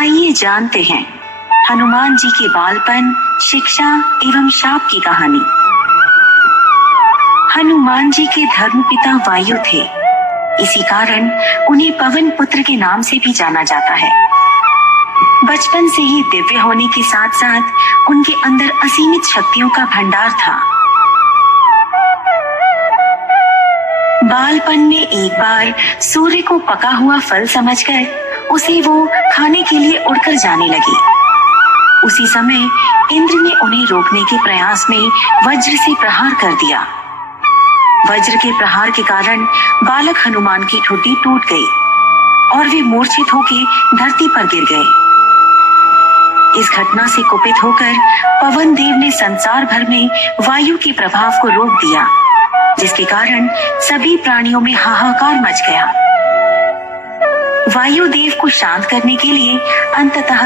आइए जानते हैं हनुमान जी के बालपन, शिक्षा एवं शाप की कहानी। हनुमान जी के धर्मपिता वायु थे। इसी कारण उन्हें पवन पुत्र के नाम से भी जाना जाता है। बचपन से ही दिव्य होने के साथ साथ उनके अंदर असीमित शक्तियों का भंडार था। बालपन में एक बार सूर्य को पका हुआ फल समझकर उसे वो खाने के लिए उड़कर जाने लगी। उसी समय इंद्र ने उन्हें रोकने के प्रयास में वज्र से प्रहार कर दिया। वज्र के प्रहार के कारण बालक हनुमान की ठुड्डी टूट गई और वे मूर्छित होकर धरती पर गिर गए। इस घटना से कुपित होकर पवन देव ने संसार भर में वायु के प्रभाव को रोक दिया, जिसके कारण सभी प्राणियों में हाहाकार मच गया। वायु देव को शांत करने के लिए अंततः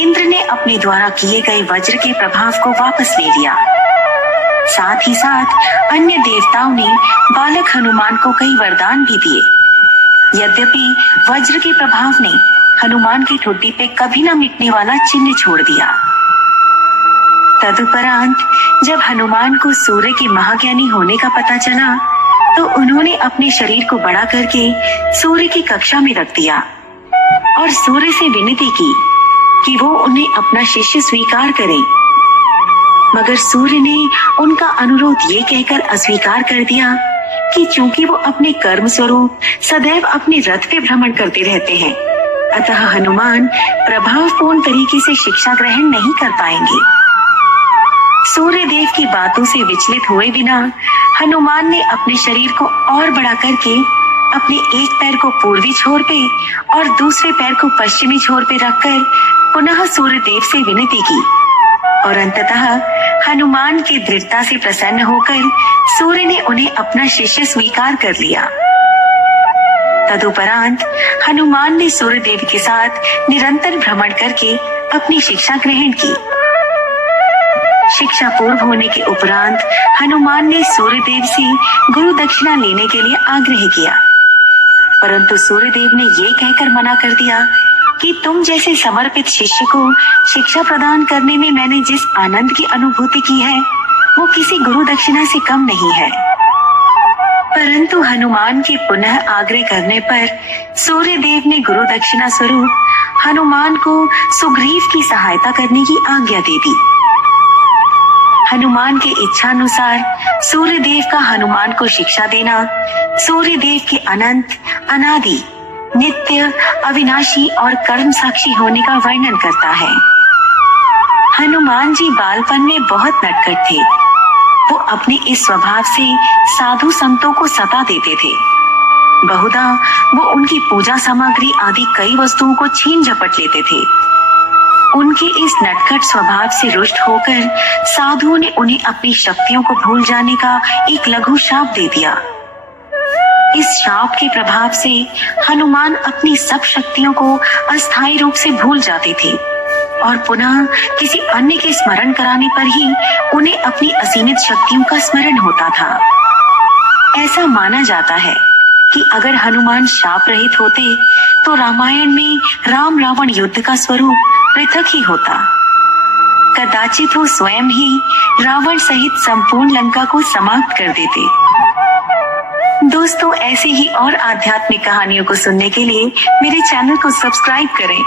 इंद्र ने अपने द्वारा किए गए वज्र के प्रभाव को वापस ले लिया। साथ ही साथ अन्य देवताओं ने बालक हनुमान को कई वरदान भी दिए। यद्यपि वज्र के प्रभाव ने हनुमान की ठुड्डी पे कभी न मिटने वाला चिन्ह छोड़ दिया। तदुपरांत जब हनुमान को सूर्य के महाज्ञानी होने का पता चला तो उन्होंने अपने शरीर को बड़ा करके सूर्य की कक्षा में रख दिया और सूर्य से विनती की कि वो उन्हें अपना शिष्य स्वीकार करे। मगर सूर्य ने उनका अनुरोध ये कहकर अस्वीकार कर दिया कि चूंकि वो अपने कर्म स्वरूप सदैव अपने रथ पे भ्रमण करते रहते हैं, अतः हनुमान प्रभावपूर्ण तरीके से शिक्षा ग्रहण नहीं कर पाएंगे। सूर्य देव की बातों से विचलित हुए बिना हनुमान ने अपने शरीर को और बड़ा करके अपने एक पैर को पूर्वी छोर पे और दूसरे पैर को पश्चिमी छोर पे रखकर पुनः सूर्य देव से विनती की और अंततः हनुमान की दृढ़ता से प्रसन्न होकर सूर्य ने उन्हें अपना शिष्य स्वीकार कर लिया। तदुपरांत हनुमान ने सूर्य देव के साथ निरंतर भ्रमण करके अपनी शिक्षा ग्रहण की। शिक्षा पूर्ण होने के उपरांत हनुमान ने सूर्य देव से गुरु दक्षिणा लेने के लिए आग्रह किया, परंतु सूर्य देव ने ये कहकर मना कर दिया कि तुम जैसे समर्पित शिष्य को शिक्षा प्रदान करने में मैंने जिस आनंद की अनुभूति की है वो किसी गुरु दक्षिणा से कम नहीं है। परंतु हनुमान के पुनः आग्रह करने पर सूर्य देव ने गुरु दक्षिणा स्वरूप हनुमान को सुग्रीव की सहायता करने की आज्ञा दे दी। हनुमान के इच्छानुसार सूर्य देव का हनुमान को शिक्षा देना सूर्य देव के अनंत, अनादि, नित्य, अविनाशी और कर्म साक्षी होने का वर्णन करता है। हनुमान जी बालपन में बहुत नटखट थे। वो अपने इस स्वभाव से साधु संतों को सता देते थे। बहुधा वो उनकी पूजा सामग्री आदि कई वस्तुओं को छीन झपट लेते थे। उनके इस नटखट स्वभाव से रुष्ट होकर साधुओं ने उन्हें अपनी शक्तियों को भूल जाने का एक लघु शाप दे दिया। इस शाप के प्रभाव से हनुमान अपनी सब शक्तियों को अस्थायी रूप से भूल जाते थे और पुनः किसी अन्य के स्मरण कराने पर ही उन्हें अपनी असीमित शक्तियों का स्मरण होता था। ऐसा माना जाता है कि अगर हनुमान शाप रहित होते तो रामायण में राम रावण युद्ध का स्वरूप पृथक ही होता। कदाचित वो स्वयं ही रावण सहित संपूर्ण लंका को समाप्त कर देते। दोस्तों, ऐसे ही और आध्यात्मिक कहानियों को सुनने के लिए मेरे चैनल को सब्सक्राइब करें।